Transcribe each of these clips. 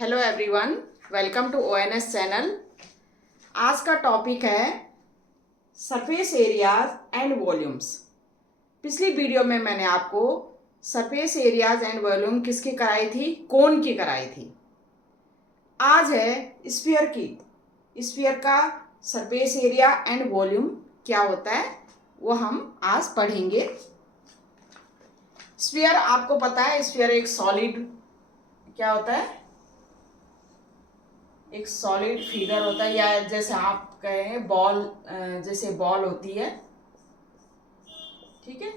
Hello everyone, welcome to ONS channel. आज का topic है सरफेस एरियाज एंड वॉल्यूम्स। पिछली वीडियो में मैंने आपको सरफेस एरियाज एंड वॉल्यूम किसकी कराई थी? कोन की कराई थी। आज है स्फीयर की। स्फीयर का सरफेस एरिया एंड वॉल्यूम क्या होता है वो हम आज पढ़ेंगे। स्फीयर आपको पता है, स्फीयर एक सॉलिड क्या होता है, एक सॉलिड फिगर होता है, या जैसे आप कहें बॉल, जैसे बॉल होती है, ठीक है।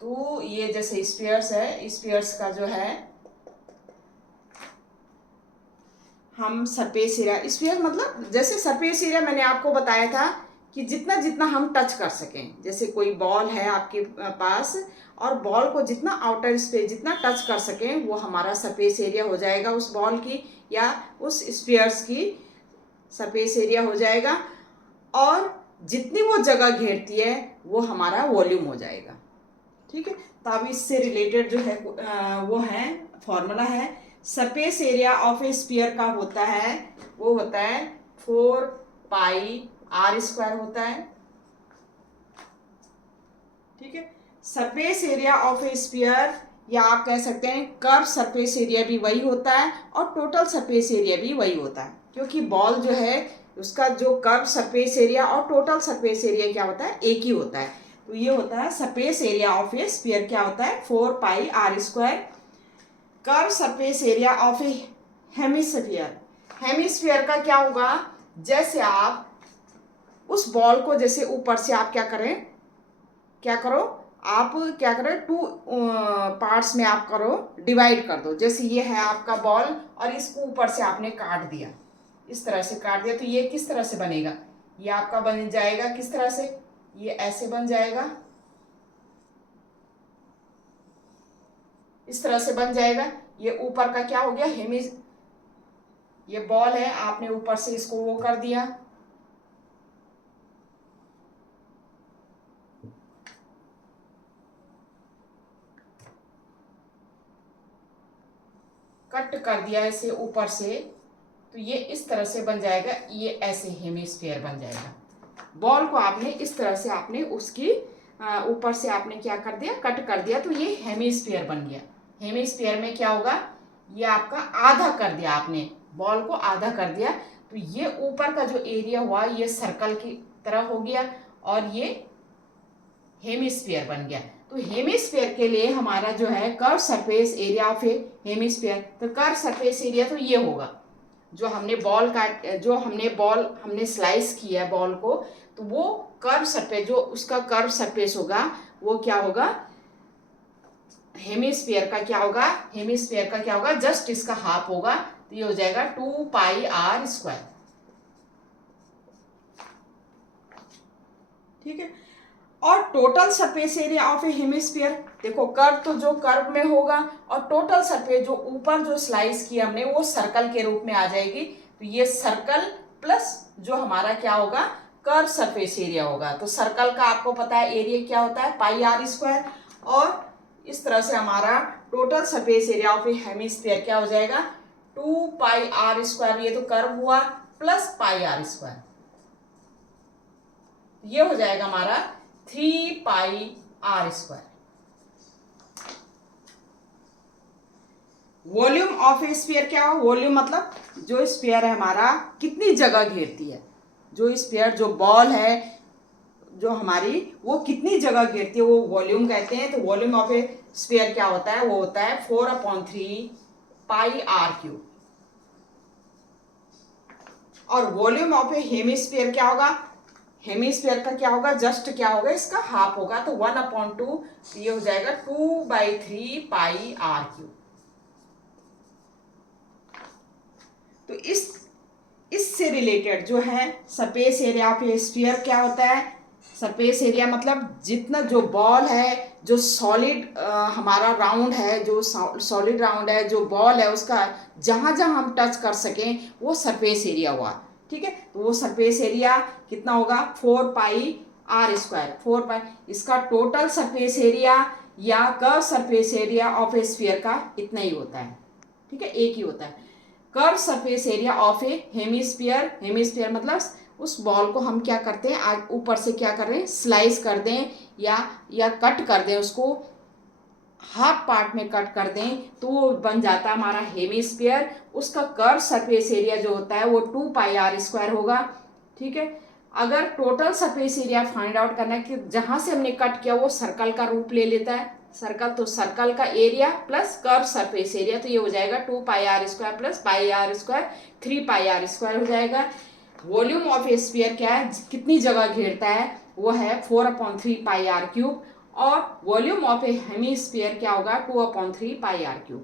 तो ये जैसे स्फीयर्स है, स्फीयर्स का जो है हम सरफेस एरिया, स्फीयर मतलब जैसे सरफेस एरिया मैंने आपको बताया था कि जितना जितना हम टच कर सकें। जैसे कोई बॉल है आपके पास और बॉल को जितना आउटर स्पेस जितना टच कर सकें वो हमारा सरफेस एरिया हो जाएगा उस बॉल की या उस स्फीयर्स की सरफेस एरिया हो जाएगा। और जितनी वो जगह घेरती है वो हमारा वॉल्यूम हो जाएगा, ठीक है। तो अब इससे रिलेटेड जो है वो है फॉर्मूला है surface area of a sphere का होता है, वो होता है 4πr² होता है, ठीक है। Surface area of a sphere, या आप कह सकते हैं कर्व सरफेस एरिया भी वही होता है और टोटल सरफेस एरिया भी वही होता है, क्योंकि बॉल जो है उसका जो कर्व सरफेस एरिया और टोटल सरफेस एरिया क्या होता है, एक ही होता है। तो ये होता है surface area of a sphere क्या होता है 4πr²। Curve surface area of A hemisphere, hemisphere का क्या होगा, जैसे आप उस बॉल को जैसे ऊपर से आप क्या करें, क्या करो, आप क्या करें, टू पार्ट्स में आप करो, डिवाइड कर दो। जैसे ये है आपका बॉल और इसको ऊपर से आपने काट दिया, इस तरह से काट दिया, तो ये किस तरह से बनेगा, ये आपका बन जाएगा किस तरह से, ये ऐसे बन जाएगा, इस तरह से बन जाएगा। ये ऊपर का क्या हो गया, हेमिस, ये बॉल है, आपने ऊपर से इसको वो कर दिया, कट कर दिया इसे ऊपर से, तो ये इस तरह से बन जाएगा, ये ऐसे हेमिस्फीयर बन जाएगा। बॉल को आपने इस तरह से आपने उसकी ऊपर से आपने क्या कर दिया, कट कर दिया, तो ये हेमिस्फीयर बन गया। हेमिस्फीयर में क्या होगा, ये आपका आधा कर दिया आपने, बॉल को आधा कर दिया, तो ये ऊपर का जो एरिया हुआ ये सर्कल की तरह हो गया और ये हेमिस्फीयर बन गया। तो हेमिस्फीयर के लिए हमारा जो है curve surface area of A hemisphere, तो कर्व सरफेस एरिया तो ये होगा, जो हमने बॉल काट, जो हमने स्लाइस किया बॉल को, तो वो कर्व सरफेस, जो उसका कर्व सरफेस होगा वो क्या होगा, हेमिस्फीयर का क्या होगा, हेमिस्फीयर का क्या होगा, जस्ट इसका हाफ होगा, तो ये हो जाएगा 2πr², ठीक है। और total surface area of A hemisphere, देखो कर्व तो जो कर्व में होगा और टोटल सरफेस जो ऊपर जो स्लाइस की हमने वो सर्कल के रूप में आ जाएगी, तो ये सर्कल प्लस जो हमारा क्या होगा कर्व सरफेस एरिया होगा। तो सर्कल का आपको पता है एरिया क्या होता है πr², और इस तरह से हमारा total surface area of A hemisphere क्या हो जाएगा 2πr², ये तो कर्व हुआ, प्लस πr², ये हो जाएगा हमारा 3πr²। Volume of a sphere क्या हो, वॉल्यूम मतलब जो स्फीयर है हमारा कितनी जगह घेरती है, जो स्फीयर जो बॉल है जो हमारी वो कितनी जगह घेरती है वो वॉल्यूम कहते हैं। तो वॉल्यूम ऑफ ए स्फीयर क्या होता है, वो होता है 4/3πr³। और वॉल्यूम ऑफ ए हेमिस्फीयर क्या होगा, हेमिस्फीयर का क्या होगा, जस्ट क्या होगा, इसका हाफ होगा, तो 1/2, ये हो जाएगा 2/3πr³। तो इससे रिलेटेड जो है surface area of a sphere क्या होता है, सरफेस एरिया मतलब जितना जो बॉल है, जो सॉलिड हमारा राउंड है, जो सॉलिड राउंड है, जो बॉल है उसका जहाँ जहाँ हम टच कर सकें वो सरफेस एरिया हुआ, ठीक है। तो वो सरफेस एरिया कितना होगा 4πr², 4π, इसका टोटल सरफेस एरिया या curve surface area of a sphere का इतना ही होता है, ठीक है, एक ही होता है। Curve surface area of A hemisphere, hemisphere मतलब उस बॉल को हम क्या करते हैं, ऊपर से क्या कर रहे हैं, स्लाइस कर दें या कट कर दें, उसको हाफ पार्ट में कट कर दें तो वो बन जाता है हमारा हेमिस्फीयर। उसका कर्व सरफेस एरिया जो होता है वो 2πr² होगा। ठीक है, अगर total surface area find out करना है कि जहाँ से हमने कट किया वो सर्कल का रूप ले लेता है, सर्कल, तो सर्कल का area plus curve surface area, तो ये हो जाएगा 2πr² प्लस πr², 3πr² हो जाएगा। वॉल्यूम ऑफ ए स्फीयर क्या है, कितनी जगह घेरता है, वो है 4/3πr³ और वॉल्यूम ऑफ ए हेमिस्फीयर क्या होगा, 2/3πr³।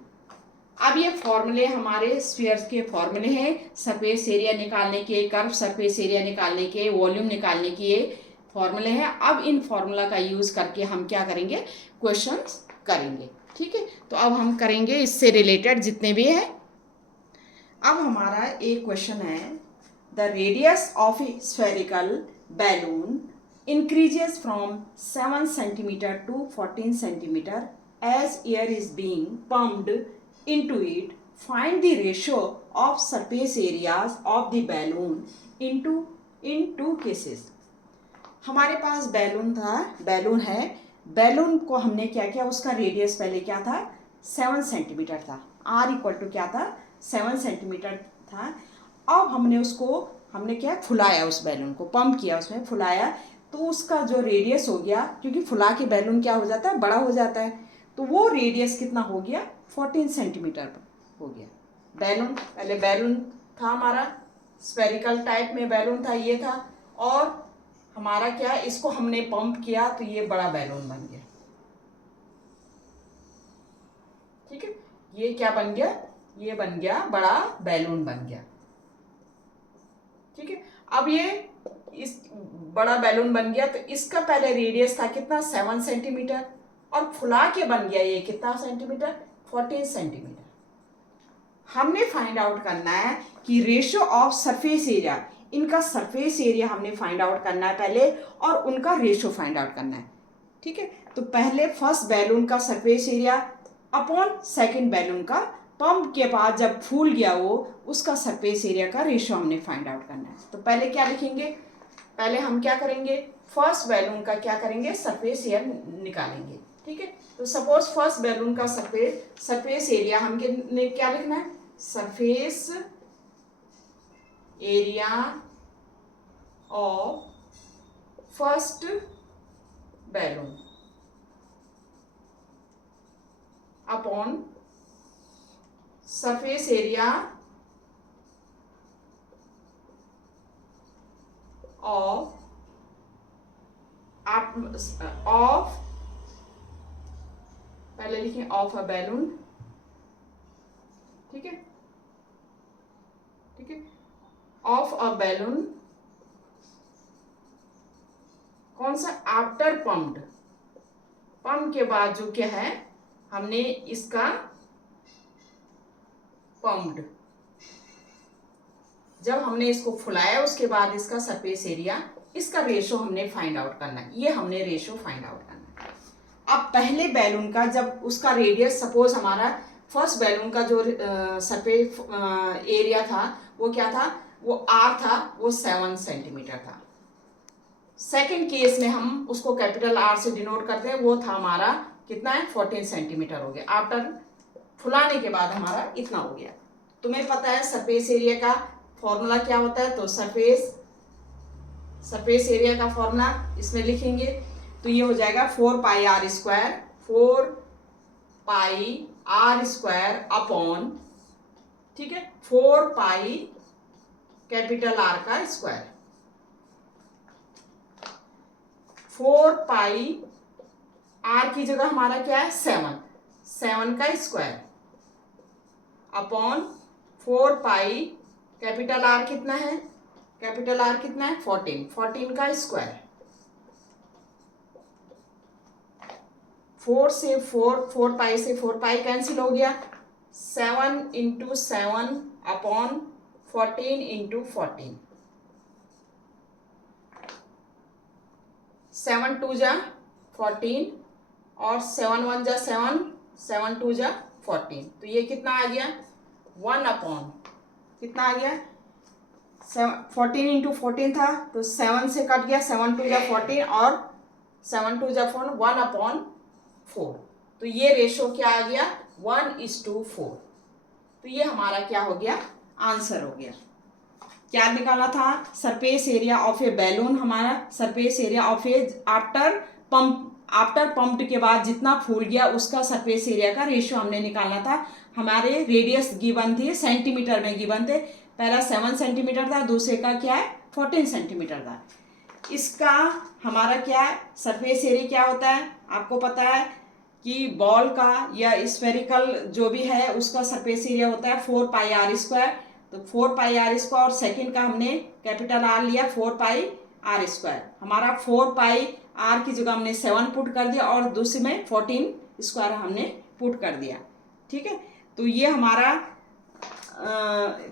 अब ये फॉर्मूले हमारे स्फीयर्स के फॉर्मूले हैं, सरफेस एरिया निकालने के, कर्व सरफेस एरिया निकालने के, वॉल्यूम निकालने के ये फॉर्मूले हैं। अब इन फॉर्मूला का यूज़ करके हम क्या करेंगे, क्वेश्चंस करेंगे। ठीक है, तो अब हम करेंगे इससे रिलेटेड जितने भी हैं। अब हमारा एक क्वेश्चन है, the radius of A spherical balloon increases from 7 centimeter to 14 centimeter as air is being pumped into it. Find the ratio of surface areas of the balloon in two cases. हमारे पास balloon है, balloon को हमने क्या किया, उसका radius पहले क्या था, 7 सेंटीमीटर था, r क्या था, 7 सेंटीमीटर था। अब हमने क्या फुलाया, उस बैलून को पंप किया, उसमें फुलाया, तो उसका जो रेडियस हो गया, क्योंकि फुला के बैलून क्या हो जाता है, बड़ा हो जाता है, तो वो रेडियस कितना हो गया, 14 सेंटीमीटर हो गया। पहले बैलून था हमारा, स्फेरिकल टाइप में बैलून था, ये था, और हमारा क्या, इसको हमने पंप किया तो ये बड़ा बैलून बन गया। ठीक है, ये क्या बन गया, ये बन गया बड़ा बैलून बन गया। ठीक है, अब ये इस बड़ा बैलून बन गया, तो इसका पहले रेडियस था कितना, 7 सेंटीमीटर, और फुला के बन गया ये कितना सेंटीमीटर, 14 सेंटीमीटर। हमने फाइंड आउट करना है कि रेशियो ऑफ सरफेस एरिया, इनका सरफेस एरिया हमने फाइंड आउट करना है पहले, और उनका रेशियो फाइंड आउट करना है। ठीक है, तो पहले फर्स्ट बैलून का surface area upon second balloon का, पंप के बाद जब फूल गया वो, उसका सरफेस एरिया का रेशियो हमने फाइंड आउट करना है। तो पहले क्या लिखेंगे, पहले हम क्या करेंगे, फर्स्ट बैलून का क्या करेंगे, सरफेस एरिया निकालेंगे। ठीक है, तो सपोज फर्स्ट बैलून का सरफेस एरिया हमने क्या लिखना है, surface area of first balloon upon surface area of पहले लिखें ऑफ अ बैलून। ठीक है, ठीक है, ऑफ अ बैलून, कौन सा, आफ्टर पम्प्ड, पंप के बाद जो क्या है, हमने इसका पम्प्ड, जब हमने इसको फुलाया उसके बाद इसका सरफेस एरिया, इसका रेशो हमने फाइंड आउट करना है, ये हमने रेशो फाइंड आउट करना है। अब पहले बैलून का जब उसका रेडियस, सपोज हमारा फर्स्ट बैलून का जो सरफेस एरिया था वो क्या था, वो r था, वो 7 सेंटीमीटर था। सेकेंड केस में हम उसको कैपिटल R से डिनोट करते हैं, वो था हमारा कितना है, 14 सेंटीमीटर हो गया। आफ्टर फुलाने के बाद हमारा इतना हो गया। तुम्हें पता है सरफेस एरिया का फॉर्मूला क्या होता है, तो सरफेस एरिया का फॉर्मूला इसमें लिखेंगे, तो ये हो जाएगा 4πr², 4πr² अपॉन, ठीक है, 4π कैपिटल R का स्क्वायर, 4π R की जगह हमारा क्या है, 7 का स्क्वायर अपॉन 4π कैपिटल R कितना है, कैपिटल R कितना है, 14 का स्क्वायर, 4π से 4π कैंसिल हो गया, 7 × 7 अपॉन 14 × 14, 7 2 जा 14 और 7 1 जा 7, 7 2 जा 14, तो ये कितना आ गया, 1 अपॉन कितना आ गया, 14 था तो 7 से कट गया, 7 2 जा 14 और 7 2 जा 4, 1/4। तो ये रेशो क्या आ गया, 1:4। तो ये हमारा क्या हो गया, आंसर हो गया। क्या निकाला था, surface area of a balloon, हमारा surface area of a after pumped के बाद जितना फूल गया उसका सरफेस एरिया का रेशियो हमने निकालना था। हमारे रेडियस गिवन थी, सेंटीमीटर में गिवन थे। पहला 7 सेंटीमीटर था, दूसरे का क्या है 14 सेंटीमीटर था। इसका हमारा क्या है, सरफेस एरिया क्या होता है, आपको पता है कि बॉल का या स्फेरिकल जो भी है उसका सरफेस एरिया होता है 4πr²। तो 4πr² और सेकंड का हमने कैपिटल आर लिया 4πr²। हमारा 4πr की जगह हमने 7 पुट कर दिया और दूसरे में 14² हमने पुट कर दिया। ठीक है, तो ये हमारा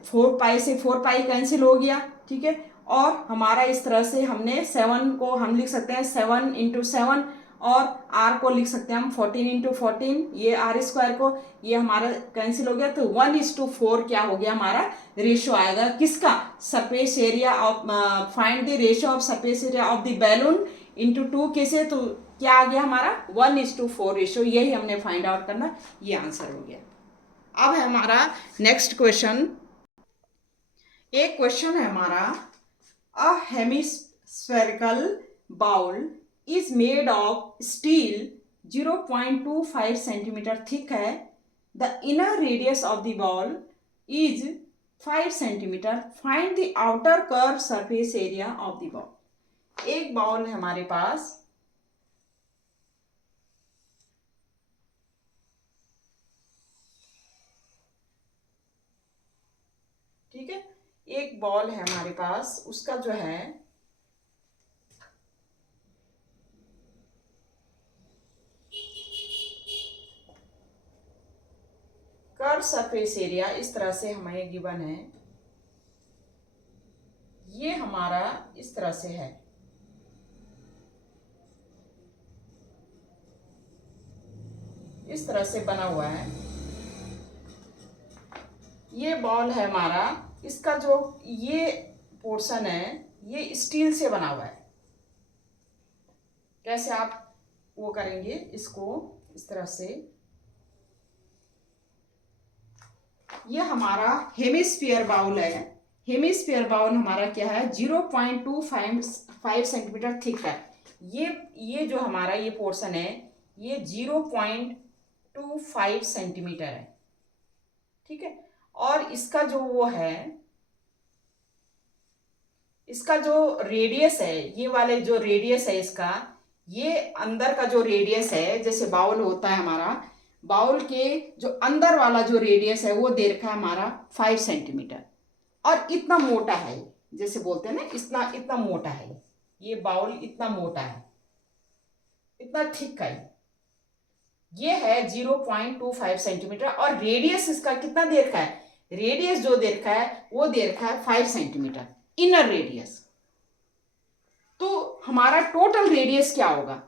4π से 4π कैंसिल हो गया। ठीक है, और हमारा इस तरह से हमने 7 को हम लिख सकते हैं 7 × 7 और r को लिख सकते हैं हम 14 × 14, ये r² को, ये हमारा कैंसिल हो गया। तो 1:4 क्या हो गया हमारा रेशियो आएगा किसका, surface area of, find the ratio of surface area of the balloon into 2 कैसे, तो क्या आ गया हमारा 1:4 रेशियो, यही हमने फाइंड आउट करना, ये आंसर हो गया। अब है हमारा नेक्स्ट क्वेश्चन। एक क्वेश्चन है हमारा, a hemispherical bowl is made of steel 0.25 centimeter thick है, the inner radius of the ball is 5 centimeter, find the outer curved surface area of the ball। एक बॉल है हमारे पास, ठीक है, एक बॉल है हमारे पास, उसका जो है कर्व सरफेस एरिया इस तरह से हमें गिवन है, ये हमारा इस तरह से है। इस तरह से बना हुआ है, ये बॉल है हमारा, इसका जो ये पोर्शन है ये स्टील से बना हुआ है। कैसे आप वो करेंगे इसको, इस तरह से, ये हमारा हेमिस्फीयर बाउल है। हेमिस्फीयर बाउल हमारा क्या है, 0.25 सेंटीमीटर थिक है। ये जो हमारा ये पोर्शन है ये 0.25 सेंटीमीटर है। ठीक है, और इसका जो वो है, इसका जो रेडियस है, ये वाले जो रेडियस है इसका, ये अंदर का जो रेडियस है, जैसे बाउल होता है हमारा, बाउल के जो अंदर वाला जो रेडियस है वो दे रखा है हमारा 5 सेंटीमीटर, और इतना मोटा है, जैसे बोलते हैं ना, इतना मोटा है ये बाउल, इतना मोटा है, इतना थिक है, ये है 0.25 सेंटीमीटर। और रेडियस इसका कितना दे रखा है, रेडियस जो दे रखा है वो दे रखा है 5 सेंटीमीटर इनर रेडियस। तो हमारा टोटल रेडियस क्या होगा,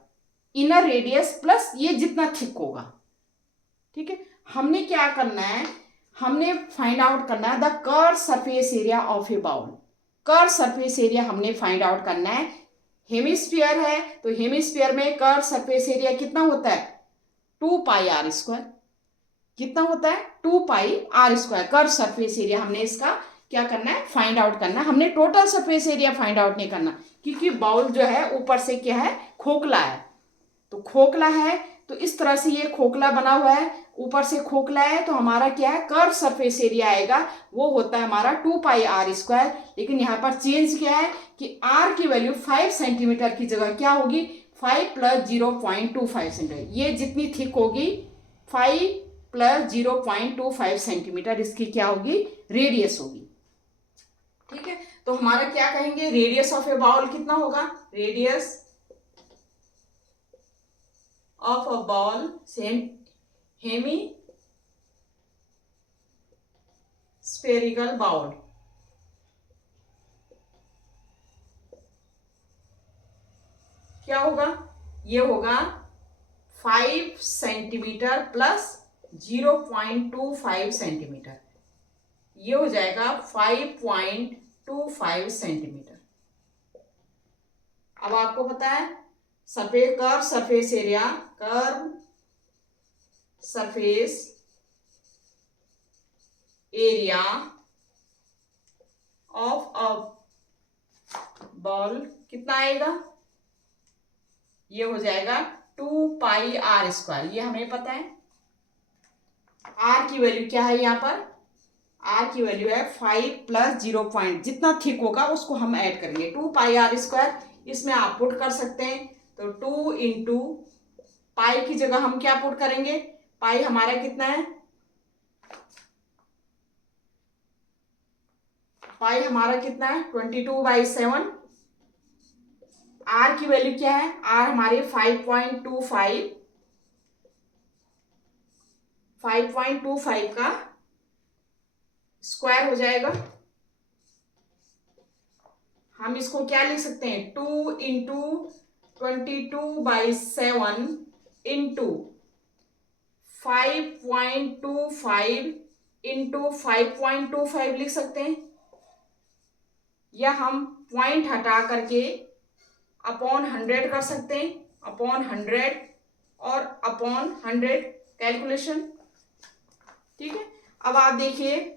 इनर रेडियस प्लस ये जितना थिक होगा। ठीक है, हमने क्या करना है, हमने फाइंड आउट करना है the curve surface area of a bowl. Curve surface area हमने फाइंड आउट करना है। हेमिस्फीयर है तो हेमिस्फीयर में कर्व सरफेस एरिया कितना होता है, 2πr²। कितना होता है, 2πr²। कर्व सरफेस एरिया हमने इसका क्या करना है, फाइंड आउट करना है। हमने total surface area find out नहीं करना, क्योंकि बाउल जो है ऊपर से क्या है, खोखला है। तो खोखला है तो इस तरह से ये खोखला बना हुआ है, ऊपर से खोखला है, तो हमारा क्या है, कर्व सरफेस एरिया आएगा, वो होता है हमारा 2πr²। लेकिन यहाँ पर चेंज क्या है कि r की वैल्यू 5 सेंटीमीटर की जगह क्या होगी, 5 + 0.25 सेंटीमीटर। ये जितनी थिक होगी 5 + 0.25 सेंटीमीटर इसकी क्या होगी, रेडियस होगी। ठीक है, तो हमारा क्या कहेंगे, रेडियस ऑफ ए बाउल कितना होगा, radius of a bowl same hemispherical bowl क्या होगा, ये होगा 5 सेंटीमीटर प्लस 0.25 सेंटीमीटर। ये हो जाएगा 5.25 सेंटीमीटर। अब आपको पता है curve surface area of a ball कितना आएगा? ये हो जाएगा 2πr²। ये हमें पता है। आर की वैल्यू क्या है? यहाँ पर आर की वैल्यू है 5 + 0 पॉइंट, जितना थिक होगा उसको हम ऐड करेंगे। 2πr², इसमें आप पुट कर सकते हैं। तो 2 इंटू पाई की जगह हम क्या पुट करेंगे? पाई हमारा कितना है? पाई हमारा कितना है? 22/7। आर की वैल्यू क्या है? आर हमारी 5.25 का स्क्वायर हो जाएगा। हम इसको क्या लिख सकते हैं? 2 इंटू 22/7 इंटू 5.25 इंटू 5.25 लिख सकते हैं, या हम पॉइंट हटा करके अपॉन 100 कर सकते हैं। अपॉन 100 और अपॉन 100 कैलकुलेशन। ठीक है। अब आप देखिए,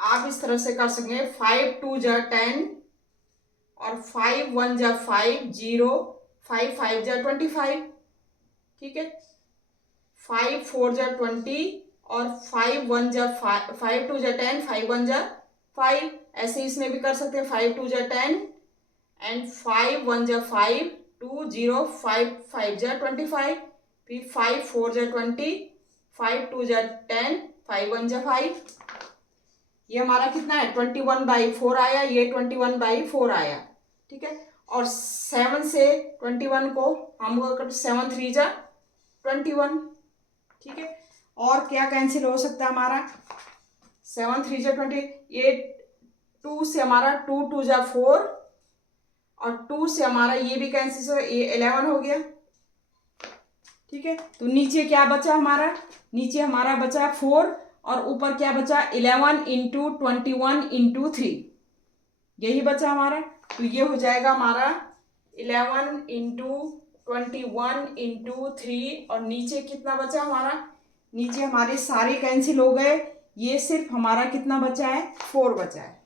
आप इस तरह से कर सकते हैं। 5 2 जा 10 और 5 1 जा 5 0, 5 5 जा 25। ठीक है। 5 4 जा 20 और 5 1 जा 5 2 जा 10, 5 1 जा 5। ऐसे इसमें भी कर सकते हैं। 5 2 जा 10 एंड 5 1 जा 5 2 0, 5 5 जा 25। फिर 5 4 जा 20, 5 2 जा 10, 5 1 जा 5। ये हमारा कितना है? 21/4 आया। ये 21/4 आया। ठीक है। और 7 से 21 को हम 7 3 जा 21। ठीक है। और क्या कैंसिल हो सकता है हमारा? 7 3 जा 20। ये 2 से हमारा 2 2 जा 4 और 2 से हमारा ये भी कैंसिल हो, ये 11 हो गया। ठीक है। तो नीचे क्या बचा हमारा? नीचे हमारा बचा 4 और ऊपर क्या बचा? 11 इंटू 21 इंटू 3, यही बचा हमारा। तो ये हो जाएगा हमारा 11 इंटू 21 इंटू 3। और नीचे कितना बचा हमारा? नीचे हमारे सारे कैंसिल हो गए। ये सिर्फ हमारा कितना बचा है? 4 बचा है।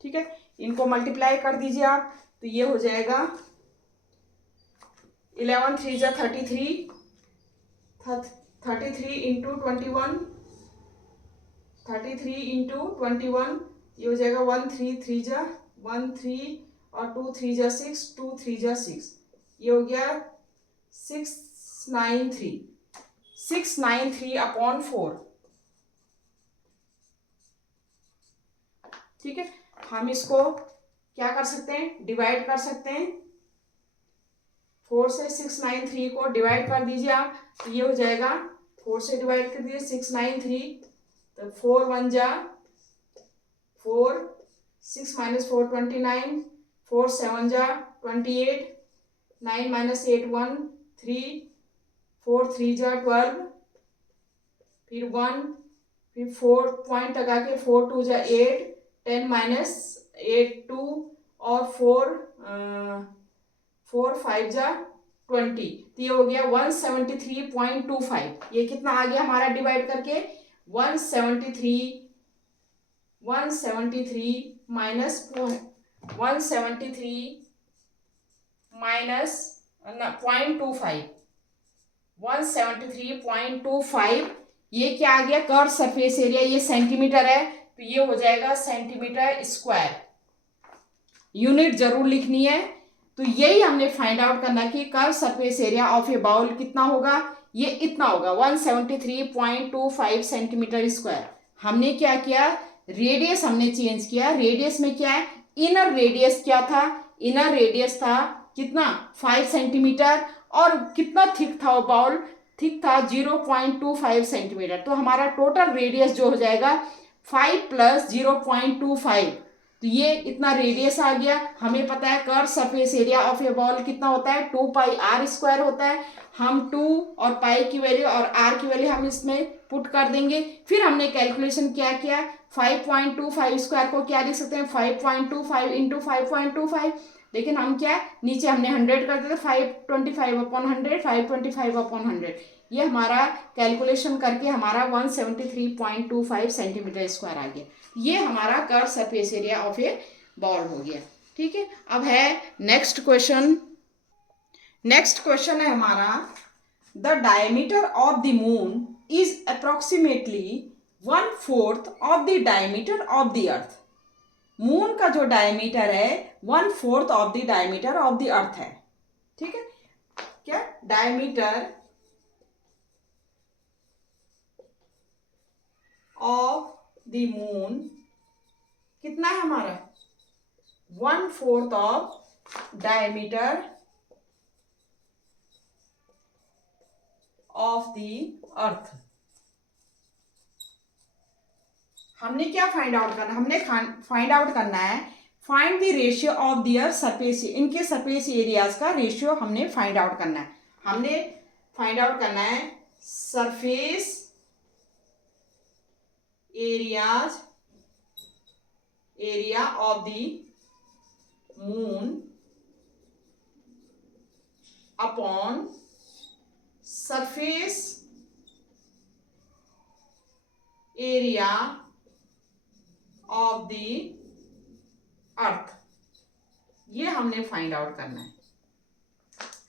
ठीक है। इनको मल्टीप्लाई कर दीजिए आप। तो ये हो जाएगा 11 3 जा 33, 33 इंटू 21, 33 इंटू 21, ये हो जाएगा 1 3 3 जा 1 3 और 2 3 जा 6, 2 3 जा 6, ये हो गया 693 अपॉन 4। ठीक है। हम इसको क्या कर सकते हैं? डिवाइड कर सकते हैं। 4 से 693 को डिवाइड कर दीजिए आप। तो ये हो जाएगा 4 से डिवाइड कर दीजिए 693। तो 4 1 जा 4, 6 - 4 29, 4 7 जा 28, 9 - 8 1 3, 4 3 जा 12, फिर 1, फिर 4 पॉइंट लगा के 4 2 जा 8, 10 - 8 2 और 4 5 जा 20। तो ये हो गया 173.25। ये कितना आ गया हमारा डिवाइड करके? 173 माइनस 173 माइनस 0.25, 173.25। ये क्या आ गया? Curve surface area. ये सेंटीमीटर है, तो ये हो जाएगा सेंटीमीटर स्क्वायर। यूनिट जरूर लिखनी है। तो यही हमने फाइंड आउट करना कि curve surface area of a bowl कितना होगा? ये इतना होगा 173.25 सेंटीमीटर स्क्वायर। हमने क्या किया? रेडियस हमने चेंज किया। रेडियस में क्या है? इनर रेडियस क्या था? इनर रेडियस था कितना? 5 सेंटीमीटर। और कितना थिक था वो बाउल? थिक था 0.25 सेंटीमीटर। तो हमारा टोटल रेडियस जो हो जाएगा 5 + 0.25, तो ये इतना रेडियस आ गया। हमें पता है curve surface area of A ball कितना होता है, 2πr² होता है। हम 2 और पाई की वैल्यू और r की वैल्यू हम इसमें पुट कर देंगे। फिर हमने कैलकुलेशन क्या किया, 5.25² को क्या लिख सकते हैं, 5.25 इंटू 5.25, लेकिन हम क्या नीचे हमने 100 कर देते, 525/100, 525/100, ये हमारा कैलकुलेशन करके हमारा 173.25 सेंटीमीटर स्क्वायर आ गया। ये हमारा curve surface area of A ball हो गया। ठीक है, अब है नेक्स्ट क्वेश्चन। नेक्स्ट क्वेश्चन है हमारा, the diameter of the moon is approximately 1/4 of the diameter of the earth. Moon का जो डायमीटर है 1/4 of the diameter of the अर्थ है। ठीक है, क्या डायमीटर ऑफ द मून कितना है हमारा, 1/4 ऑफ डायमीटर ऑफ द अर्थ। हमने क्या फाइंड आउट करना, हमने फाइंड आउट करना है, find the ratio of their surface, इनके सरफेस एरियाज का रेशियो हमने फाइंड आउट करना है। हमने फाइंड आउट करना है surface areas, area of the moon upon surface area of the earth. ये हमने फाइंड आउट करना है।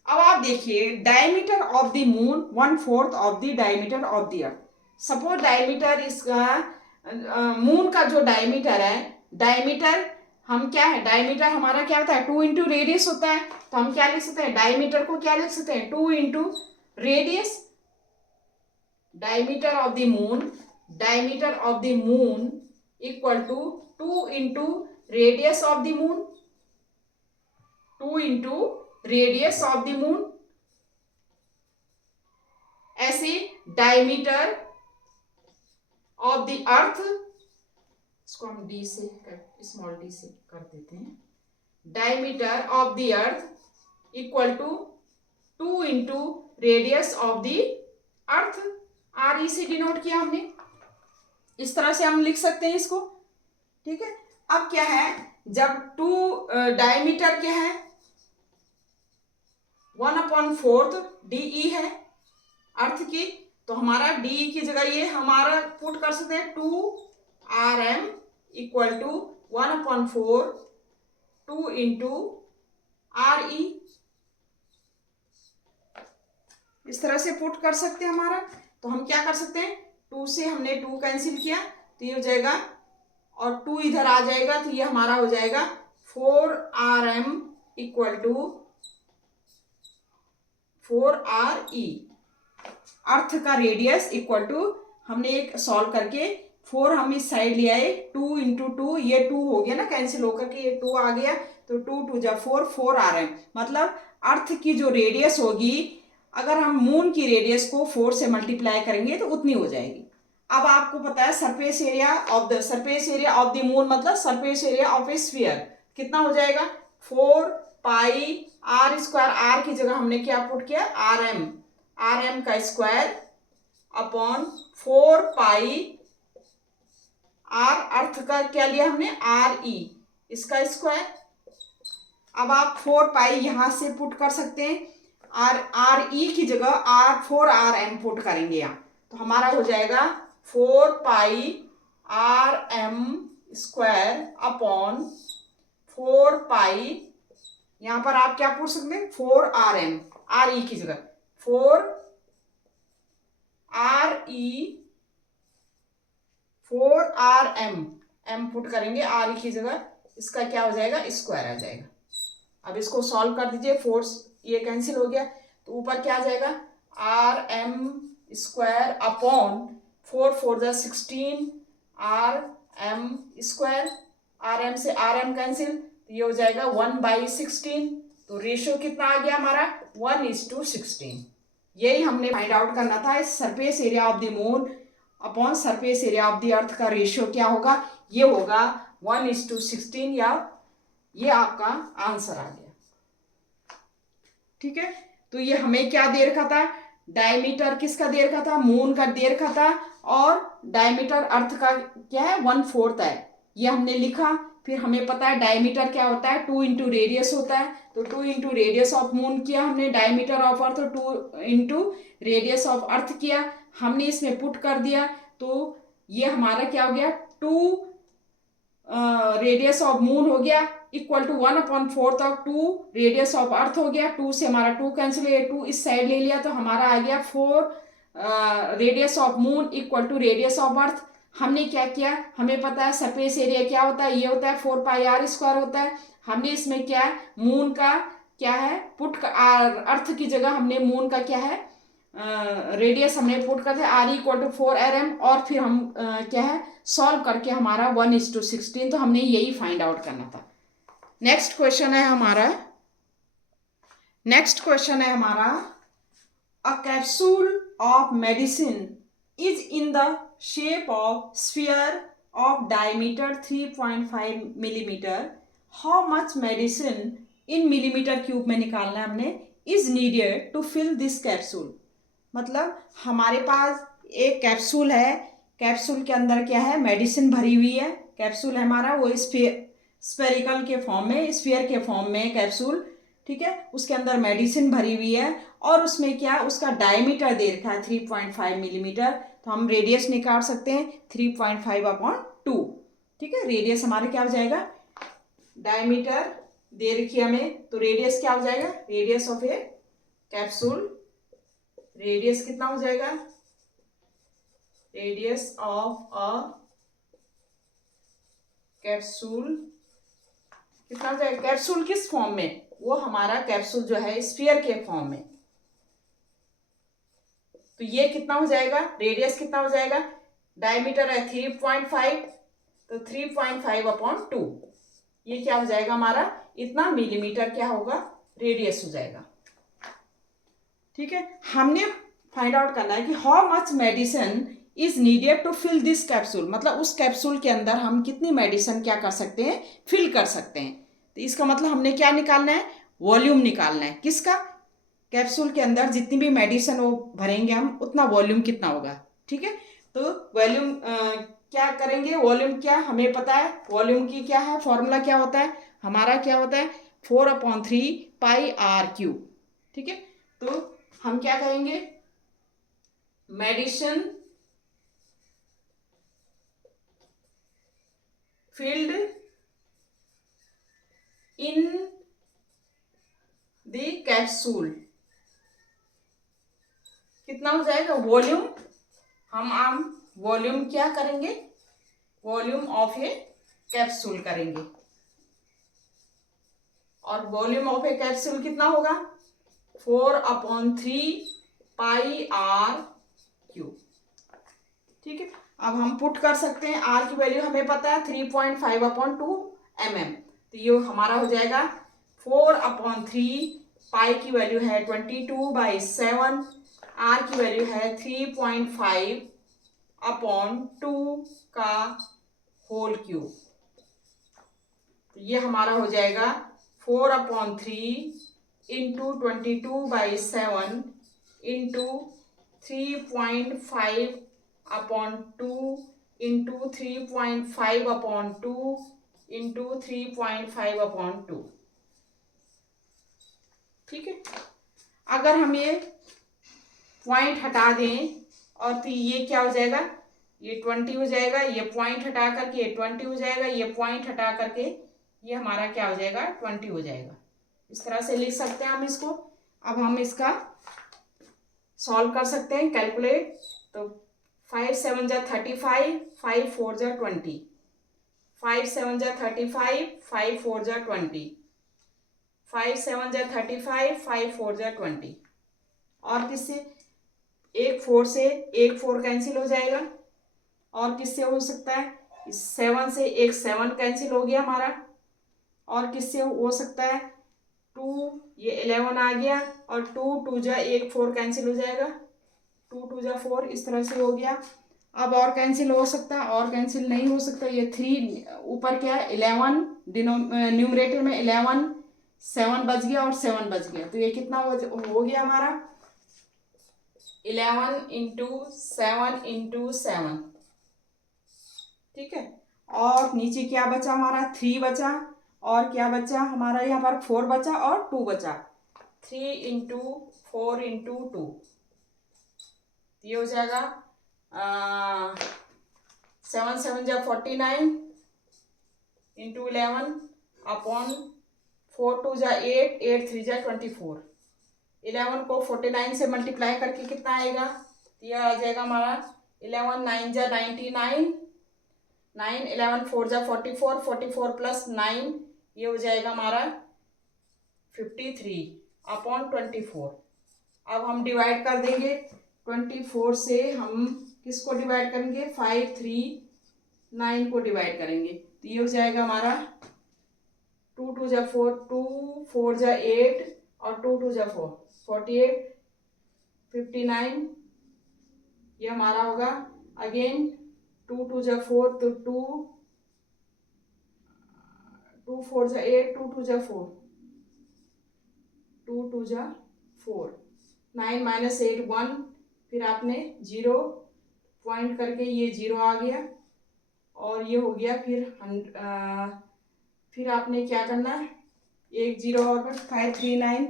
अब आप देखिए, diameter of the moon 1/4 of the diameter of the earth. Suppose diameter इसका मून का जो डायमीटर है, डायमीटर हम क्या है, डायमीटर हमारा क्या होता है, 2 इंटू रेडियस होता है। तो हम क्या लिख सकते हैं, डायमीटर को क्या लिख सकते हैं, 2 into radius. Diameter of the moon, diameter of the moon equal to 2 into radius of the moon, 2 into radius of the moon. ऐसे डायमीटर ऑफ द अर्थ, इसको हम डी से, स्मॉल डी से कर देते हैं, diameter of the earth equal to 2 into radius of the earth. R E से denote किया हमने, इस तरह से हम लिख सकते हैं इसको। ठीक है, अब क्या है, जब 2 डायमीटर क्या है 1/4 DE है अर्थ की, तो हमारा DE की जगह ये हमारा पुट कर सकते हैं 2RM equal to 1/4 2 into RE। इस तरह से पुट कर सकते हैं हमारा। तो हम क्या कर सकते हैं, 2 से हमने 2 कैंसिल किया तो ये हो जाएगा, और 2 इधर आ जाएगा तो ये हमारा हो जाएगा 4RM इक्वल टू 4RE। अर्थ का रेडियस इक्वल टू, हमने एक सॉल्व करके 4 हम इस साइड ले आए, 2 इंटू 2, ये 2 हो गया ना कैंसिल होकर के, ये 2 आ गया, तो 2 2 जा 4, 4RM। मतलब अर्थ की जो रेडियस होगी, अगर हम मून की रेडियस को 4 से मल्टीप्लाई करेंगे तो उतनी हो जाएगी। अब आपको पता है surface area of the moon मतलब surface area of a sphere कितना हो जाएगा, 4πr²। आर की जगह हमने क्या पुट किया, RM का स्क्वायर अपॉन 4πr, अर्थ का क्या लिया हमने, RE, इसका स्क्वायर। अब आप 4π यहां से पुट कर सकते हैं, RE की जगह 4RM पुट करेंगे यहाँ, तो हमारा हो जाएगा 4πRM² अपॉन 4π, यहाँ पर आप क्या पुट सकते हैं, 4RM, RE की जगह 4RM, M पुट करेंगे RE की जगह, इसका क्या हो जाएगा, स्क्वायर आ जाएगा। अब इसको सॉल्व कर दीजिए, 4 ये कैंसिल हो गया, तो ऊपर क्या आ जाएगा, RM² अपॉन 4 4 जा 16 RM², RM से RM कैंसिल, तो ये हो जाएगा 1/16। तो रेशियो कितना आ गया हमारा, 1:16। यही हमने फाइंड आउट करना था, surface area of the moon upon surface area of the अर्थ का रेशियो क्या होगा, ये होगा 1:16, या ये आपका आंसर आ गया। ठीक है, तो ये हमें क्या दे रखा था, डायमीटर किसका दे रखा था, मून का दे रखा था, और डायमीटर अर्थ का क्या है 1/4 है, ये हमने लिखा। फिर हमें पता है डायमीटर क्या होता है, 2 इंटू रेडियस होता है, तो 2 इंटू रेडियस ऑफ मून किया हमने, diameter of earth 2 into radius of अर्थ किया, हमने इसमें पुट कर दिया, तो ये हमारा क्या हो गया, 2 रेडियस ऑफ मून हो गया equal to 1/4 of 2 radius of earth हो गया। 2 से हमारा 2 कैंसिल हो गया, 2 इस साइड ले लिया तो हमारा आ गया 4 radius of moon equal to radius of earth. हमने क्या किया, हमें पता है सरफेस एरिया क्या होता है, ये होता है 4πr² होता है। हमने इसमें क्या है, मून का क्या है पुट, अर्थ की जगह हमने मून का क्या है रेडियस हमने पुट करते हैं r=4rm, और फिर हम क्या है सॉल्व करके हमारा 1:16, तो हमने यही फाइंड आउट करना था। नेक्स्ट क्वेश्चन है हमारा a capsule of medicine is in the shape of sphere of diameter 3.5 millimetre, how much medicine in millimetre cube में निकालना है हमने, is needed to fill this capsule. मतलब हमारे पास एक कैप्सूल है, कैप्सूल के अंदर क्या है मेडिसिन भरी हुई है, कैप्सूल है हमारा वो स्फेरिकल के फॉर्म में, स्फीयर के फॉर्म में कैप्सूल, ठीक है, उसके अंदर मेडिसिन भरी हुई है, और उसमें क्या उसका डायमीटर दे रखा है 3.5 मिलीमीटर, तो हम रेडियस निकाल सकते हैं 3.5/2। ठीक है, रेडियस हमारे क्या हो जाएगा, डायमीटर दे रखी है हमें, तो रेडियस क्या हो जाएगा, radius of A capsule, radius कितना हो जाएगा, रेडियस ऑफ अ कैप्सूल कितना हो जाएगा, कैप्सूल किस फॉर्म में, वो हमारा कैप्सूल जो है स्फीयर के फॉर्म में, तो ये कितना हो जाएगा, रेडियस कितना हो जाएगा, डायमीटर है 3.5, तो 3.5/2, ये क्या हो जाएगा हमारा, इतना मिलीमीटर क्या होगा, रेडियस हो जाएगा। ठीक है, हमने फाइंड आउट करना है कि how much medicine is needed to fill this capsule, मतलब उस कैप्सूल के अंदर हम कितनी मेडिसिन क्या कर सकते हैं, फिल कर सकते हैं। तो इसका मतलब हमने क्या निकालना है, वॉल्यूम निकालना है, किसका, कैप्सूल के अंदर जितनी भी मेडिसिन वो भरेंगे हम, उतना वॉल्यूम कितना होगा। ठीक है, तो वॉल्यूम क्या करेंगे, वॉल्यूम क्या हमें पता है, वॉल्यूम की क्या है फॉर्मूला, क्या होता है हमारा, क्या होता है 4/3πr³। ठीक है, तो हम क्या कहेंगे, medicine filled in the capsule कितना हो जाएगा, वॉल्यूम, हम वॉल्यूम क्या करेंगे, वॉल्यूम ऑफ ए कैप्सूल करेंगे, और वॉल्यूम ऑफ ए कैप्सूल कितना होगा 4/3πr³। ठीक है, अब हम पुट कर सकते हैं, आर की वैल्यू हमें पता है 3.5/2 mm, तो ये हमारा हो जाएगा 4/3, पाई की वैल्यू है 22/7, आर की वैल्यू है 3.5/2 का होल क्यूब, तो ये हमारा हो जाएगा 4/3 इंटू 22/7 इंटू 3.5/2 इंटू 3.5/2 इंटू 3.5/2। ठीक है, अगर हम ये पॉइंट हटा दें और तो ये क्या हो जाएगा, ये 20 हो जाएगा, ये पॉइंट हटा करके ये 20 हो जाएगा, ये पॉइंट हटा करके ये हमारा क्या हो जाएगा 20 हो जाएगा। इस तरह से लिख सकते हैं हम इसको। अब हम इसका सॉल्व कर सकते हैं, कैलकुलेट, तो 5 7 जा 35, 5 4 जा 20, 5 7 जा 35, 5 4 जा 20, 5 7 जा 35, 5 4 जा 20, और किससे, एक 4 से एक 4 कैंसिल हो जाएगा, और किससे हो सकता है, 7 से एक 7 कैंसिल हो गया हमारा, और किससे हो सकता है 2, ये 11 आ गया, और 2 2 जा एक 4 कैंसिल हो जाएगा, 2 2 जा 4, इस तरह से हो गया। अब और कैंसिल हो सकता है, और कैंसिल नहीं हो सकता। ये 3 ऊपर क्या है 11, न्यूमरेटर में 11, 7 बच गया और 7 बच गया, तो ये कितना हो गया हमारा 11 इंटू 7, ठीक है। और नीचे क्या बचा हमारा 3 बचा, और क्या बचा हमारा यहाँ पर 4 बचा और 2 बचा। 3 इंटू 4 इंटू 2, ये हो जाएगा 7 7 जा 49 इंटू 11 अपॉन 4 2 जा 8, 8 3 जा 24। 11 को 49 से मल्टीप्लाई करके कितना आएगा, यह आ जाएगा हमारा 11 9 जा 99, 9 11 4 जा 44, 44 प्लस 9 ये हो जाएगा हमारा 53 अपॉन 24। अब हम डिवाइड कर देंगे 24 से, हम किसको डिवाइड करेंगे 5 3 9 को डिवाइड करेंगे, तो ये हो जाएगा हमारा 2 2 जा 4, 2 4 जा 8 और 2 2 जा 4, 48 59, ये हमारा होगा अगेन 2 2 जा 4, तो 2 4 जा 8, 2 2 जा 4, 2 2 जा 4, 9 माइनस 8 1, फिर आपने 0 पॉइंट करके ये 0 आ गया और ये हो गया। फिर आपने क्या करना है, एक 0 और 5 3 9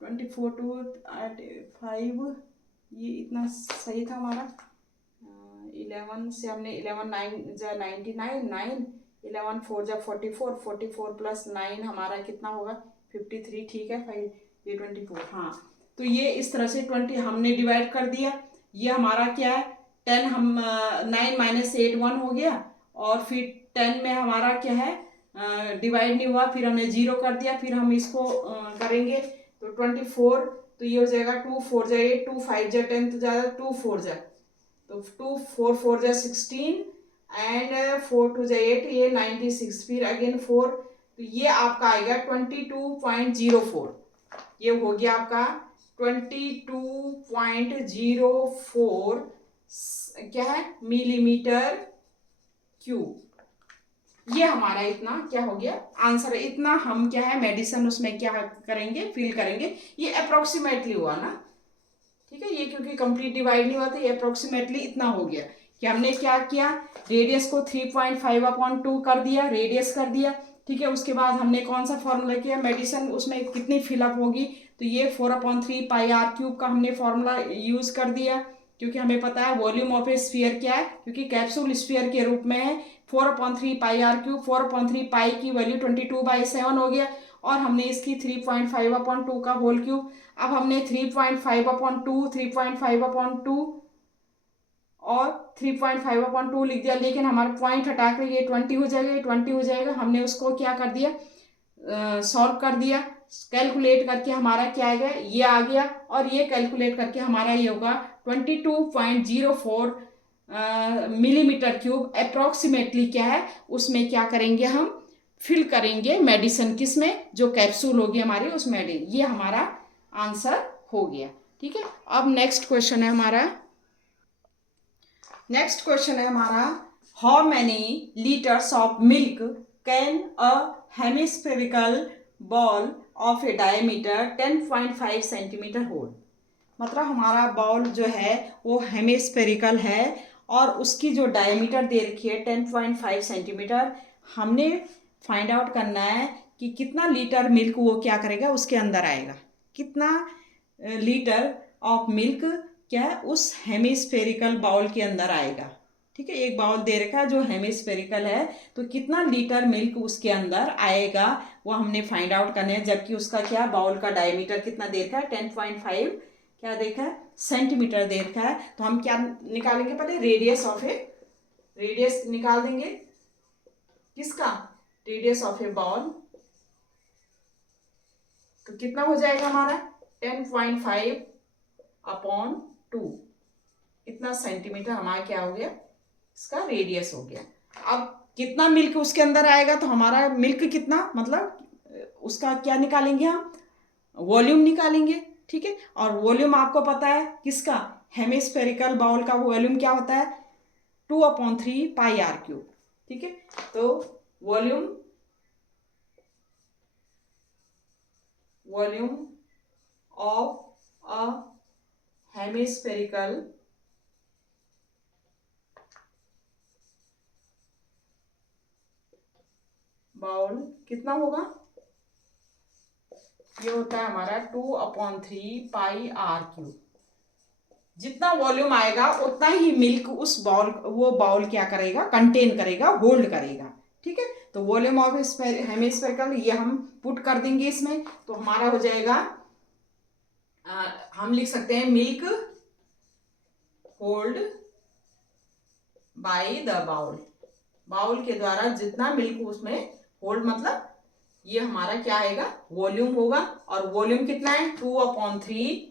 24 2 8 5, ये इतना सही था हमारा। 11 से हमने 11 9 जा 99, 9 11 4 जा 44, 44 प्लस 9 हमारा कितना होगा 53, ठीक है 5 ये 24। हाँ, तो ये इस तरह से 20 हमने डिवाइड कर दिया। ये हमारा क्या है 10, हम 9 माइनस 8 1 हो गया, और फिर 10 में हमारा क्या है डिवाइड नहीं हुआ, फिर हमने 0 कर दिया, फिर हम इसको करेंगे तो 24, तो ये हो जाएगा 2 4 जा 8, 2 5 जा 10, तो ज़्यादा 2 4 जा, तो 2 4 4 जा 16 एंड 4 2 जा 8, ये 96, फिर अगेन 4, तो ये आपका आएगा 22.04। ये हो गया आपका 22.04 क्या है मिलीमीटर क्यूब। ये हमारा इतना क्या हो गया आंसर, इतना हम क्या है मेडिसिन उसमें क्या करेंगे फिल करेंगे। ये अप्रोक्सीमेटली हुआ ना, ठीक है, ये क्योंकि कंप्लीट डिवाइड नहीं हुआ था, ये अप्रोक्सीमेटली इतना हो गया कि हमने क्या किया रेडियस को 3.5/2 कर दिया, रेडियस कर दिया, ठीक है। उसके बाद हमने कौन सा फॉर्मूला किया मेडिसिन उसमें कितनी फिलअप होगी, तो ये 4/3πr³ का हमने फॉर्मूला यूज कर दिया, क्योंकि हमें पता है वॉल्यूम ऑफ ए स्फीयर क्या है, क्योंकि कैप्सूल स्फीयर के रूप में है 4/3πr³, 4/3π की वैल्यू 22/7 हो गया, और हमने इसकी 3.5/2 का होल क्यूब। अब हमने 3.5/2, 3.5/2 और 3.5/2 लिख दिया, लेकिन हमारा पॉइंट हटा कर ये 20 हो जाएगा, ये 20 हो जाएगा। हमने उसको क्या कर दिया सॉल्व कर दिया, कैलकुलेट करके हमारा क्या आ गया ये आ गया, और ये कैलकुलेट करके हमारा ये होगा 22.04 मिलीमीटर क्यूब अप्रोक्सीमेटली क्या है उसमें क्या करेंगे हम फिल करेंगे मेडिसिन, किसमें जो कैप्सूल होगी हमारी उसमें। ये हमारा आंसर हो गया, ठीक है। अब नेक्स्ट क्वेश्चन है हमारा how many litres of milk can a hemispherical ball of A diameter 10.5 centimetre hold. मतलब हमारा बॉल जो है वो हेमिस्फेरिकल है और उसकी जो डायमीटर दे रखी है 10.5 सेंटीमीटर। हमने फाइंड आउट करना है कि कितना लीटर मिल्क वो क्या करेगा उसके अंदर आएगा, कितना लीटर ऑफ मिल्क क्या है उस हेमिस्फेरिकल बाउल के अंदर आएगा, ठीक है। एक बाउल दे रखा है जो हेमिस्फेरिकल है, तो कितना लीटर मिल्क उसके अंदर आएगा वो हमने फाइंड आउट करना है, जबकि उसका क्या बाउल का डायमीटर कितना दे रखा है 10.5 क्या देखा है सेंटीमीटर दे रखा है। तो हम क्या निकालेंगे पहले रेडियस निकाल देंगे, किसका रेडियस ऑफ ए बॉल, तो कितना हो जाएगा हमारा 10.5/2, इतना सेंटीमीटर हमारा क्या हो गया इसका रेडियस हो गया। अब कितना मिल्क उसके अंदर आएगा, तो हमारा मिल्क कितना मतलब उसका क्या निकालेंगे हम वॉल्यूम निकालेंगे, ठीक है। और वॉल्यूम आपको पता है किसका हेमिस्फेरिकल बाउल का वॉल्यूम क्या होता है 2/3 पाई आर क्यूब। ठीक है, तो volume of a hemispherical bowl कितना होगा, ये होता है हमारा 2/3 पाई आर क्यूब। जितना वॉल्यूम आएगा उतना ही मिल्क उस बाउल, वो बाउल क्या करेगा, कंटेन करेगा, होल्ड करेगा। ठीक है, तो वॉल्यूम ऑफ हेमिस्फेरिकल ये हम पुट कर देंगे इसमें, तो हमारा हो जाएगा हम लिख सकते हैं milk hold by the bowl. Bowl के द्वारा जितना मिल्क उसमें होल्ड, मतलब ये हमारा क्या आएगा, वॉल्यूम होगा। और वॉल्यूम कितना है 2/3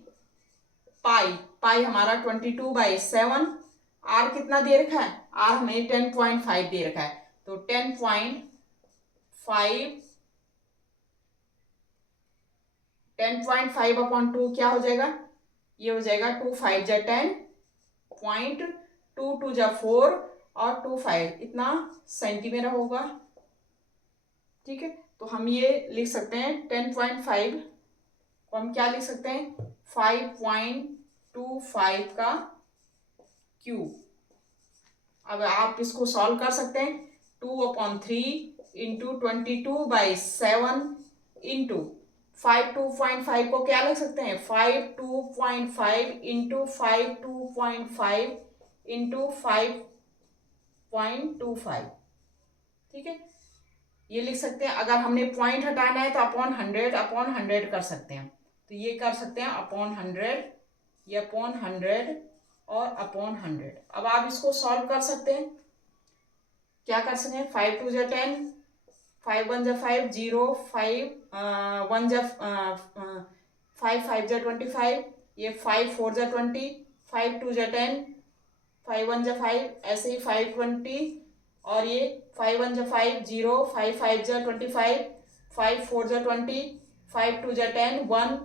पाई, पाई हमारा 22/7। आर कितना दे रखा है, आर हमें 10.5 दे रखा है, तो 10.5/2 क्या हो जाएगा, ये हो जाएगा 2 5 जा 10, 0.2 2 जा 4 और 2 5 इतना सेंटीमीटर होगा। ठीक है, तो हम ये लिख सकते हैं 10.5 को हम क्या लिख सकते हैं 5.25 का क्यूब। अब आप इसको सॉल्व कर सकते हैं, 2/3 इंटू 22/7 इंटू 5 को क्या लिख सकते हैं 5 इंटू 5 इंटू 5.25। ठीक है, ये लिख सकते हैं। अगर हमने पॉइंट हटाना है तो अपॉन 100 कर सकते हैं, तो ये कर सकते हैं अपॉन 100, ये अपॉन 100 और अपॉन 100। अब आप इसको सॉल्व कर सकते हैं, क्या कर सकते हैं 5 2 जा 10, 5 1 जा 5 0, 5 1 जा 5 5 जा 25, ये 5 4 जा 20, 5 2 जा 10, 5 1 जा 5, ऐसे ही 5 20, और ये 5 1 जा 5 0, 5 5 जा 25, 5 4 जा 20, 5 2 जा 10 1,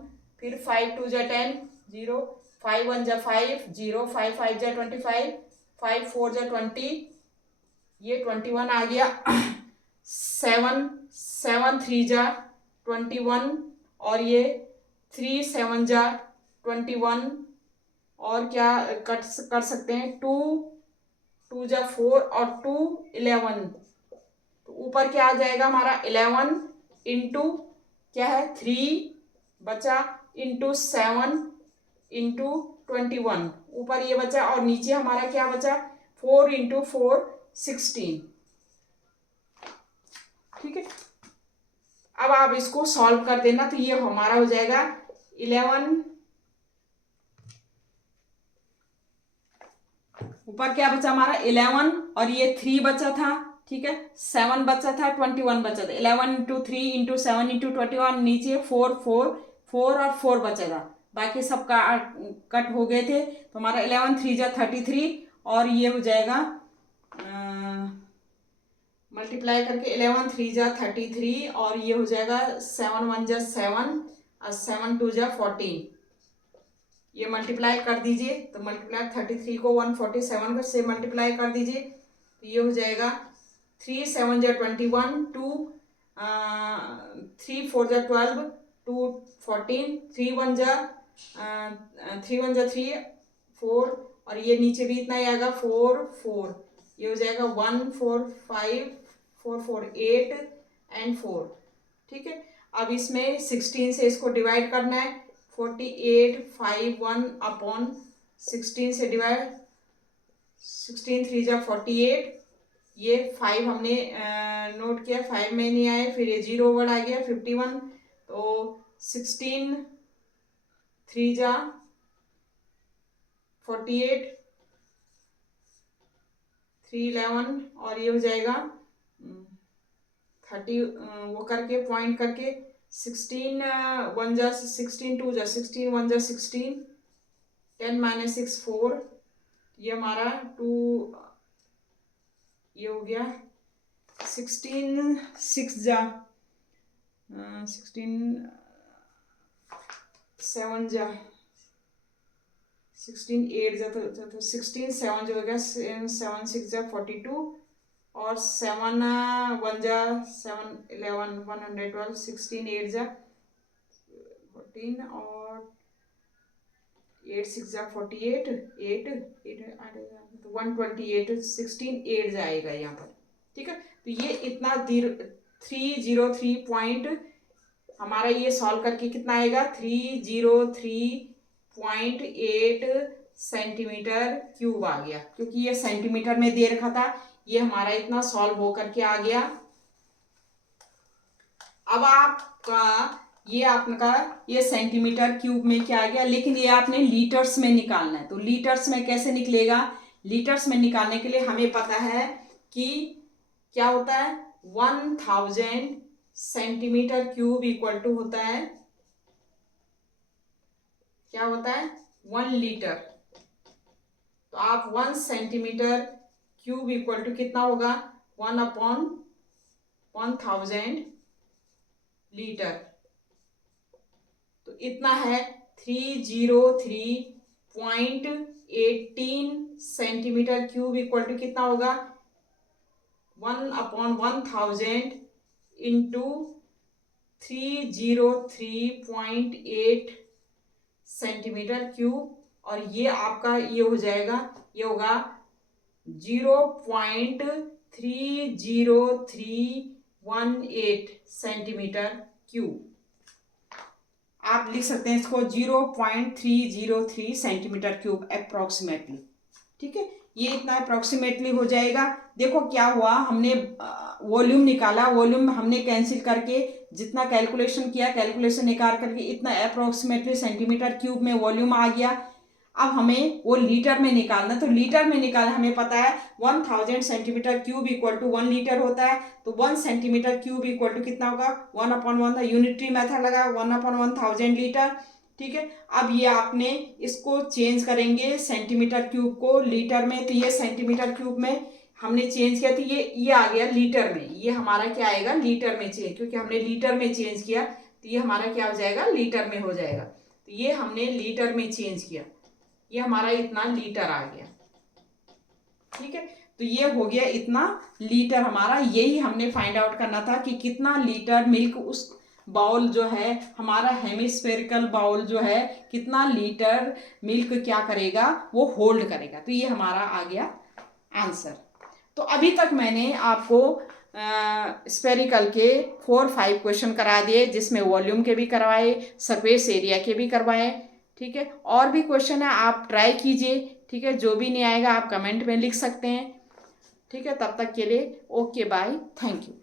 फिर 5 2 जा 10 0, 5 1 जा 5 0, 5 5 जा 25, 5 4 जा 20, ये 21 आ गया। 7 7 3 जा 21, और ये 3 7 जा 21, और क्या कर सकते हैं 2 2 जा 4 और 2 11, तो ऊपर क्या आ जाएगा हमारा 11 इंटू क्या है 3 बचा इंटू 7 इंटू 21, ऊपर ये बचा, और नीचे हमारा क्या बचा 4 इंटू 4 16। ठीक है, अब आप इसको सॉल्व कर देना, तो ये हमारा हो जाएगा 11, ऊपर क्या बचा हमारा 11, और ये 3 बचा था। ठीक है, 7 बचा था, 21 बचा था, 11 इंटू 3 इंटू 7 इंटू 21, नीचे 4 4 4 और 4 बचेगा, बाकी सब का कट हो गए थे, तो हमारा 11 3 जा 33, और ये हो जाएगा मल्टीप्लाई करके 11 3 जा 33, और ये हो जाएगा 7 1 जा 7 और 7 2 जा 14। ये मल्टीप्लाई कर दीजिए, तो मल्टीप्लाई 33 को 147 से मल्टीप्लाई कर दीजिए, तो ये हो जाएगा 3 7 जा 21, 2 3 4 जा 12, 2 14, 3 1 जा 3 4, और ये नीचे भी इतना ही आएगा 4 4, ये हो जाएगा 1 4 5 4 4 8 एंड 4। ठीक है, अब इसमें 16 से इसको डिवाइड करना है, 48 5 1 अपॉन 16 से डिवाइड, 16 3 जा 48, ये 5 हमने नोट किया, 5 में नहीं आए, फिर ये 0 वर्ड आ गया 51, तो 16 3 जा 48, 3 11, और ये हो जाएगा 30, वो करके पॉइंट करके 16 1 जा 16 2 जा 16 1 जा 16, 10 माइनस 6 4, ये हमारा 2, ये हो गया 16 6 जा 16 7 जा 16 8 तो 16 7 जो हो गया, 7 6 जा 42 और 7 1 जा 7 11 112, 16 8 जा 14 और 8 6 जा 48 8 तो 128, 16 8 जाएगा यहाँ पर। ठीक है, तो ये इतना 303 पॉइंट हमारा ये सॉल्व करके कितना आएगा, 303.8 सेंटीमीटर क्यूब आ गया, क्योंकि ये सेंटीमीटर में दे रखा था। ये हमारा इतना सॉल्व होकर के आ गया। अब आपका ये सेंटीमीटर क्यूब में क्या आ गया, लेकिन ये आपने लीटर्स में निकालना है। तो लीटर्स में कैसे निकलेगा, लीटर्स में निकालने के लिए हमें पता है कि क्या होता है, 1000 सेंटीमीटर क्यूब इक्वल टू होता है, क्या होता है, 1 लीटर। तो आप 1 सेंटीमीटर क्यूब इक्वल टू कितना होगा, 1/1000 लीटर। तो इतना है 303.18 सेंटीमीटर क्यूब इक्वल टू कितना होगा, 1/1000 इंटू 303.8 सेंटीमीटर क्यूब, और ये आपका ये हो जाएगा, ये होगा 0.30318 सेंटीमीटर क्यूब। आप लिख सकते हैं इसको 0.303 सेंटीमीटर क्यूब अप्रोक्सीमेटली। ठीक है, ये इतना अप्रोक्सीमेटली हो जाएगा। देखो क्या हुआ, हमने वॉल्यूम निकाला, वॉल्यूम हमने कैंसिल करके जितना कैलकुलेशन किया, कैलकुलेशन निकाल करके इतना अप्रोक्सीमेटली सेंटीमीटर क्यूब में वॉल्यूम आ गया। अब हमें वो लीटर में निकालना, तो लीटर में निकालना हमें पता है 1000 centimetre cube equal to 1 litre होता है। तो 1 सेंटीमीटर क्यूब इक्वल टू कितना होगा, 1/1 यूनिटरी मेथड लगा, 1/1000 लीटर। ठीक है, अब ये आपने इसको चेंज करेंगे सेंटीमीटर क्यूब को लीटर में। तो ये सेंटीमीटर क्यूब में हमने चेंज किया, तो ये आ गया लीटर में। ये हमारा क्या आएगा, लीटर में चेंज, क्योंकि हमने लीटर में चेंज किया, तो ये हमारा क्या हो जाएगा, लीटर में हो जाएगा। तो ये हमने लीटर में चेंज किया, ये हमारा इतना लीटर आ गया। ठीक है, तो ये हो गया इतना लीटर हमारा। यही हमने फाइंड आउट करना था कि कितना लीटर मिल्क उस बाउल जो है हमारा हेमिस्फेरिकल बाउल जो है, कितना लीटर मिल्क क्या करेगा, वो होल्ड करेगा। तो ये हमारा आ गया आंसर। तो अभी तक मैंने आपको स्फेरिकल के 4-5 क्वेश्चन करा दिए, जिसमें वॉल्यूम के भी करवाए, सरफेस एरिया के भी करवाए। ठीक है, और भी क्वेश्चन है, आप ट्राई कीजिए। ठीक है, जो भी नहीं आएगा आप कमेंट में लिख सकते हैं। ठीक है, तब तक के लिए ओके बाय, थैंक यू।